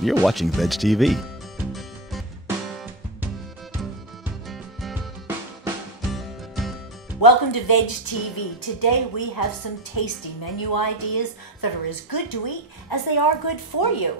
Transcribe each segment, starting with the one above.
You're watching VegTV. Welcome to VegTV. Today we have some tasty menu ideas that are as good to eat as they are good for you.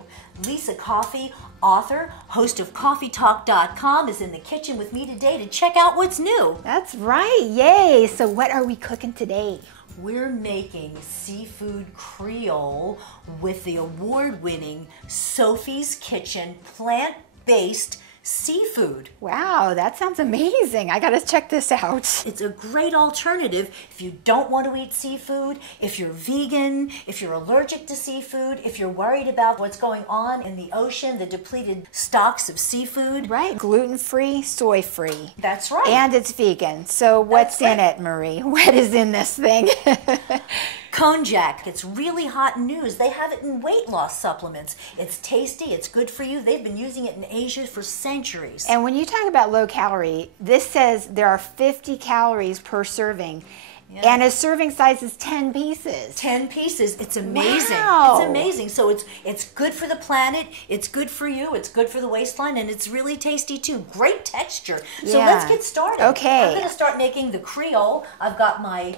Lisa Coffee, author, host of CoffeeTalk.com, is in the kitchen with me today to check out what's new. That's right, yay! So what are we cooking today? We're making seafood Creole with the award-winning Sophie's Kitchen plant-based seafood. Wow, that sounds amazing. I gotta check this out. It's a great alternative if you don't want to eat seafood, if you're vegan, if you're allergic to seafood, if you're worried about what's going on in the ocean, the depleted stocks of seafood. Right, gluten-free, soy-free. That's right. And it's vegan. So what's in it, Marie? What is in this thing? Konjac. It's really hot news. They have it in weight loss supplements. It's tasty. It's good for you. They've been using it in Asia for centuries. And when you talk about low calorie, this says there are 50 calories per serving. Yeah. And a serving size is 10 pieces. 10 pieces. It's amazing. Wow. It's amazing. So it's good for the planet. It's good for you. It's good for the waistline. And it's really tasty too. Great texture. So let's get started. Okay. I'm going to start making the Creole. I've got my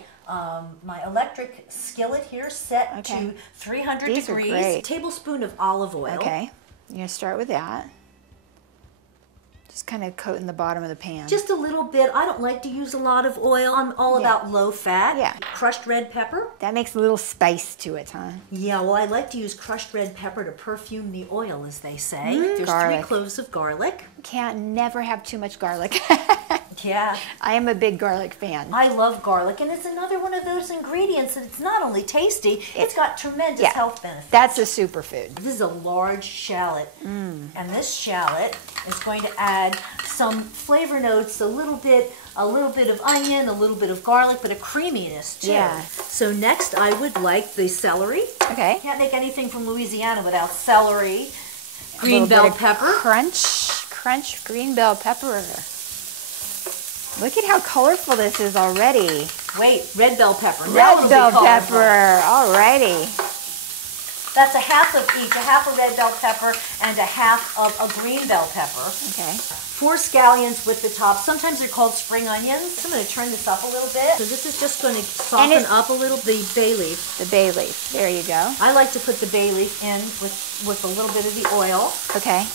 electric skillet here set to 300 These degrees. Are great. A tablespoon of olive oil. Okay. You're going to start with that. Just kind of coating the bottom of the pan. Just a little bit. I don't like to use a lot of oil. I'm all about low fat. Yeah. Crushed red pepper. That makes a little spice to it, huh? Yeah, well, I like to use crushed red pepper to perfume the oil, as they say. There's garlic. 3 cloves of garlic. Can't never have too much garlic. Yeah. I am a big garlic fan. I love garlic, and it's another one of those ingredients that it's not only tasty, it's got tremendous health benefits. That's a superfood. This is a large shallot, and this shallot is going to add some flavor notes, a little bit of onion, a little bit of garlic, but a creaminess too. Yeah. So next I would like the celery. Okay. Can't make anything from Louisiana without celery. Green bell pepper. Crunch green bell pepper. Look at how colorful this is already. Wait, red bell pepper. Red bell pepper. Alrighty. That's a half of each, a half a red bell pepper and a half of a green bell pepper. Okay. 4 scallions with the top. Sometimes they're called spring onions. I'm going to turn this up a little bit. So this is just going to soften up a little the bay leaf. The bay leaf. There you go. I like to put the bay leaf in with a little bit of the oil. Okay.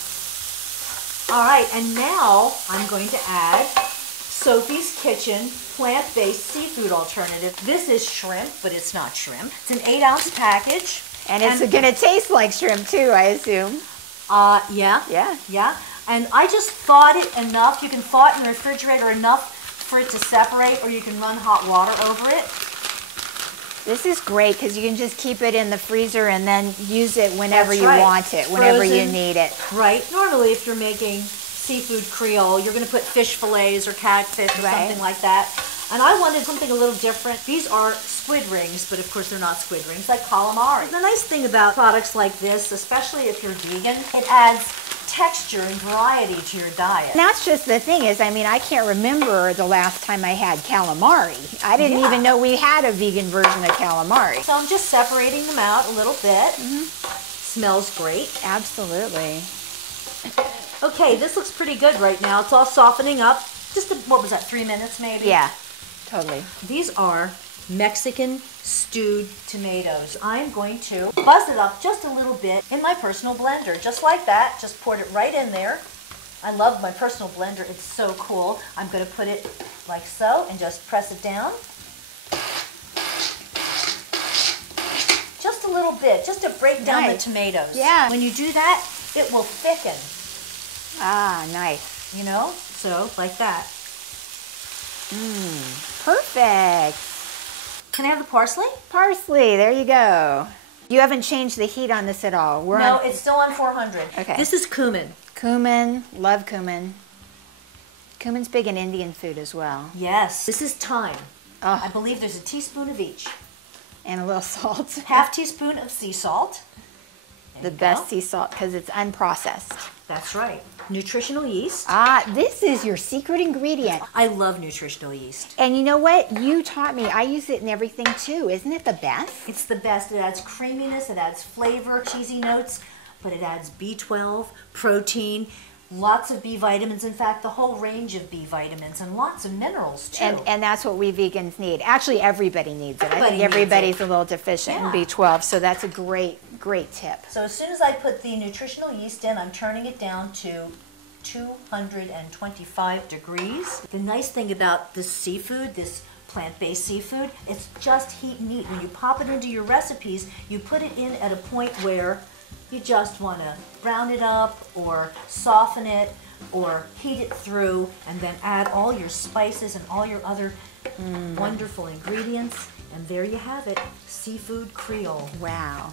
All right, and now I'm going to add Sophie's Kitchen plant-based seafood alternative. This is shrimp, but it's not shrimp. It's an 8-ounce package. And it's going to taste like shrimp too, I assume. Yeah. Yeah. Yeah. And I just thawed it enough. You can thaw it in the refrigerator enough for it to separate, or you can run hot water over it. This is great because you can just keep it in the freezer and then use it whenever you want it, whenever you need it. Right. Normally, if you're making seafood Creole, you're going to put fish fillets or catfish or something like that. And I wanted something a little different. These are squid rings, but of course they're not squid rings, like calamari. The nice thing about products like this, especially if you're vegan, it adds texture and variety to your diet. And that's just the thing is, I mean, I can't remember the last time I had calamari. I didn't even know we had a vegan version of calamari. So I'm just separating them out a little bit. Smells great. Absolutely. Okay, this looks pretty good right now. It's all softening up. Just, what was that, 3 minutes maybe? Yeah, totally. These are Mexican stewed tomatoes. I'm going to buzz it up just a little bit in my personal blender. Just like that. Just poured it right in there. I love my personal blender. It's so cool. I'm going to put it like so and just press it down. Just a little bit, just to break down the tomatoes. Yeah. When you do that, it will thicken. Ah, nice. You know? So, like that. Perfect. Can I have the parsley? Parsley, there you go. You haven't changed the heat on this at all. No, it's still on 400. Okay. This is cumin. Cumin, love cumin. Cumin's big in Indian food as well. Yes. This is thyme. Oh. I believe there's a teaspoon of each. And a little salt. Half teaspoon of sea salt. The best sea salt because it's unprocessed. That's right. Nutritional yeast. Ah, this is your secret ingredient. I love nutritional yeast. And you know what? You taught me. I use it in everything too. Isn't it the best? It's the best. It adds creaminess. It adds flavor, cheesy notes. but it adds B12, protein, lots of B vitamins. In fact, the whole range of B vitamins and lots of minerals too. And that's what we vegans need. Actually, everybody needs it. I think Everybody everybody's needs it. a little deficient in Yeah. B12, so that's a great tip. So as soon as I put the nutritional yeast in, I'm turning it down to 225 degrees. The nice thing about this seafood, this plant-based seafood, it's just heat and eat. When you pop it into your recipes, you put it in at a point where you just want to brown it up or soften it or heat it through, and then add all your spices and all your other wonderful ingredients. And there you have it, seafood Creole. Wow.